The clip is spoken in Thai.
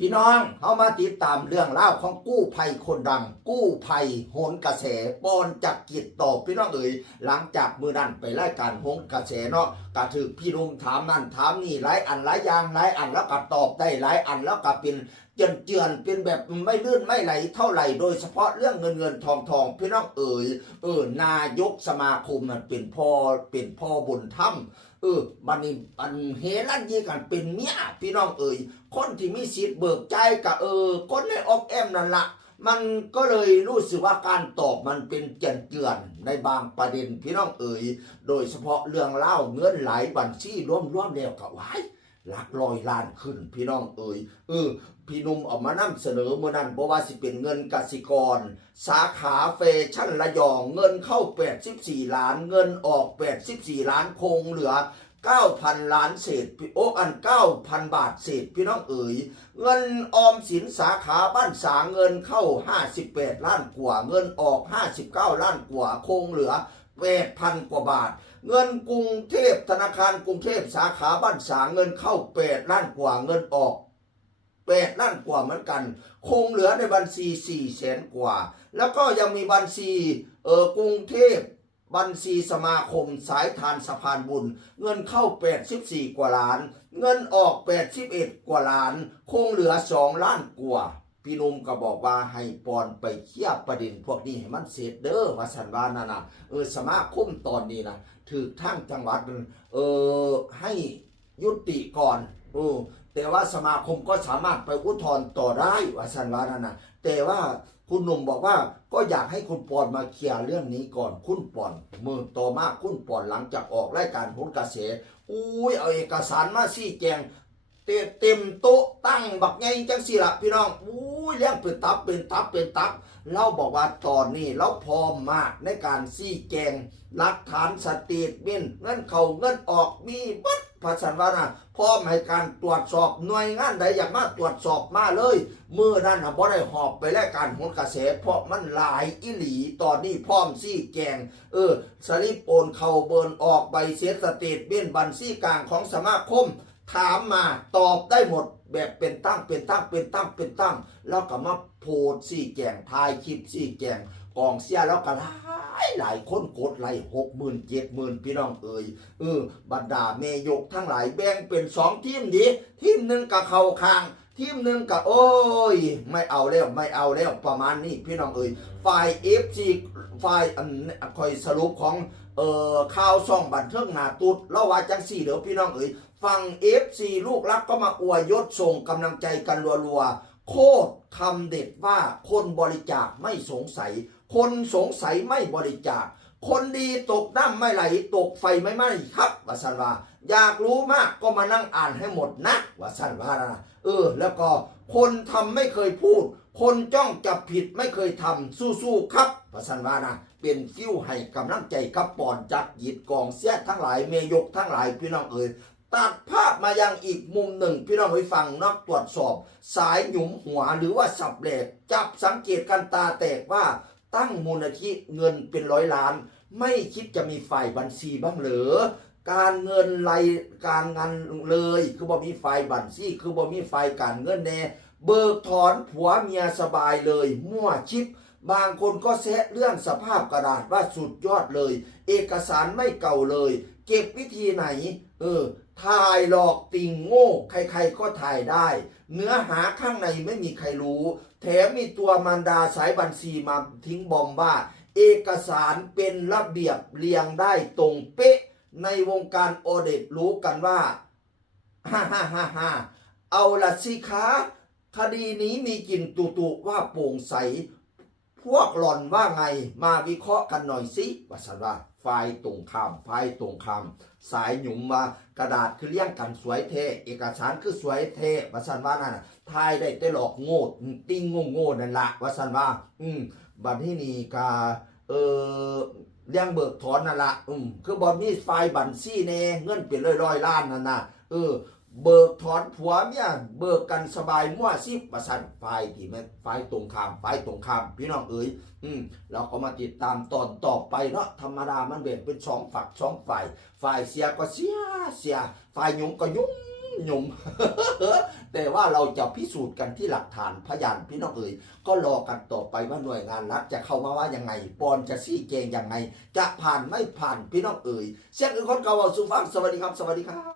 พี่น้องเขามาติดตามเรื่องเล่าของกู้ภัยคนดังกู้ภัยโหนกระแสปอนจักกิจต่อพี่น้องหลังจากมือนั้นไปรายการโหนกระแสเนาะกระถือพี่นุ่มถามนั่นถามนี่หลายอันหลายอย่างหลายอันแล้วก็ตอบได้หลายอันแล้วก็เป็นเจือนเป็นแบบไม่ลื่นไม่ไหลเท่าไหร่โดยเฉพาะเรื่องเงินทองพี่น้องนายกสมาคมมันเป็นพ่อบุญธรรมมันนี่มันเฮลันยี่กันเป็นเมียพี่น้องคนที่มีสิทธิ์เบิกใจกับคนในออกแอมนั่นละมันก็เลยรู้สึกว่าการตอบมันเป็นเจือนในบางประเด็นพี่น้องโดยเฉพาะเรื่องเล่าเงินหลายบัญชีร่วมแล้วกับไว้หลักร้อยล้านขึ้นพี่น้องพี่นุ่มออกมานำเสนอเมื่อนั้นบอกว่าสิเป็นเงินกสิกรสาขาแฟชั่นระยองเงินเข้า84ล้านเงินออก84ล้านคงเหลือ9,000 ล้านเศษ9,000 บาทเศษพี่น้องเงินออมสินสาขาบ้านสาเงินเข้า58ล้านกว่าเงินออก59ล้านกว่าคงเหลือ8,000 กว่าบาทเงินกรุงเทพธนาคารกรุงเทพสาขาบ้านสาเงินเข้า8ล้านกว่าเงินออก8ล้านกว่าเหมือนกันคงเหลือในบัญชี400,000 กว่าแล้วก็ยังมีบัญชีกรุงเทพบัญชีสมาคมสายทานสะพานบุญเงินเข้า84กว่าล้านเงินออก81กว่าล้านคงเหลือ2ล้านกว่าพี่นุ่มก็บอกว่าให้ปอนไปเคลียร์ประเด็นพวกนี้ให้มันเสร็จเด้อว่าสันว่านั่นน่ะสมาคมตอนนี้นะถือทั้งจังหวัดให้ยุติก่อนแต่ว่าสมาคมก็สามารถไปอุทธรณ์ต่อได้ว่าสันว่านั่นน่ะแต่ว่าคุณหนุ่มบอกว่าก็อยากให้คุณปอนมาเคลียร์เรื่องนี้ก่อนคุณปอนมือต่อมาคุณปอนหลังจากออกรายการโหนกระแสเอาเอกสารมาชี้แจงเต็มโต๊ะตั้งบักไงจังสิล่ะพี่น้องเรื่องเป็นตับเราบอกว่าตอนนี้เราพร้อมมากในการชี้แจงหลักฐานสเตทเมนต์เงินเข้าเงินออกมีบัดภาษาว่านะพร้อมให้การตรวจสอบหน่วยงานใดอยากมาตรวจสอบมาเลยเมื่อนั้นบ่ได้หอบไปรายการโหนกระแสเพราะมันหลายอิหลีตอนนี้พร้อมชี้แจงสลิปโอนเข้าเบิร์นออกใบเสียสเตทเมนต์บัญชีกลางของสมาคมถามมาตอบได้หมดแบบเป็นตั้งแล้วก็มาโพสต์ชี้แจงถ่ายคลิปชี้แจงกองเสียแล้วก็หลายคนกดไลค์60,000 70,000พี่น้องบรรดาเมยกทั้งหลายแบ่งเป็น2ทีมดีทีมหนึ่งกับเข้าข้างทีมหนึ่งกับไม่เอาแล้วประมาณนี้พี่น้องฝ่าย FC ฝ่ายคอยสรุปของข่าวช่องบันเทิงหน้าตุ๊ดเล่าว่าจังสี่เดี๋ยวพี่น้องฟัง FC ลูกรักก็มาอวยยศส่งกำลังใจกันรัวๆโคตรคำเด็ดว่าคนบริจาคไม่สงสัยคนสงสัยไม่บริจาคคนดีตกน้ำไม่ไหลตกไฟไม่ไหม้ครับวสันว่าอยากรู้มากก็มานั่งอ่านให้หมดนะวสันว่านะแล้วก็คนทำไม่เคยพูดคนจ้องจับผิดไม่เคยทำสู้ๆครับวสันว่านะเป็นฟิวให้กำลังใจกับปอนจักหยิดกองเสียทั้งหลายเมยกทั้งหลายพี่น้องตัดภาพมายังอีกมุมหนึ่งพี่น้องไปฟังนักตรวจสอบสายหยุมหัวหรือว่าสับแหลกจับสังเกตกันตาแตกว่าตั้งมูลนิธิเงินเป็น100 ล้านไม่คิดจะมีฝ่ายบัญชีบ้างเหรอการเงินการงานเลยคือบ่มีฝ่ายบัญชีคือบ่มีฝ่ายการเงินแน่เบิกถอนผัวเมียสบายเลยมั่วชิปบางคนก็แซะเรื่องสภาพกระดาษว่าสุดยอดเลยเอกสารไม่เก่าเลยเก็บวิธีไหนถ่ายหลอกติงโง่ใครๆก็ถ่ายได้เนื้อหาข้างในไม่มีใครรู้แถมมีตัวมารดาสายบัญชีมาทิ้งบอมว่าเอกสารเป็นระเบียบเรียงได้ตรงเป๊ะในวงการออเดตรู้กันว่าฮ่าเอาละสิคะคดีนี้มีกลิ่นตุว่าโปร่งใสพวกหล่อนว่าไงมาวิเคราะห์กันหน่อยสิว่าสันว่าฝ่ายตรงข้ามสายหยุมมากระดาษคือเลี้ยงกันสวยเทเอกสารคือสวยเทว่าสันว่านั่นทายได้แต่หลอกโง่ติ้งโง่นั่นละว่าสันว่าบัดที่นี่กาเลี้ยงเบิกถอนนั่นละคือบอมีไฟบัญชีแน่เงินเป็น100 ล้านนั่นน่ะเบิกถอนผัวเมียเบิกกันสบายมั่วซิบว่าสันฝ่ายที่มันฝ่ายตรงข้ามพี่น้องเราก็มาติดตามตอนต่อไปเนาะธรรมดามันแบ่งเป็น2 ฝัก 2 ฝ่ายเสียก็เสียฝ่ายหยุมก็ยุ่ หยุ่ม แต่ว่าเราจะพิสูจน์กันที่หลักฐานพยานพี่น้องเอ๋ยก็รอกันต่อไปว่าหน่วยงานรัฐจะเข้ามาว่ายังไงปอนจะชี้แจงยังไงจะผ่านไม่ผ่านพี่น้องเอ๋ยเสียงอื่นคนเก่าเอาสู่ฟังสวัสดีครับสวัสดีครับ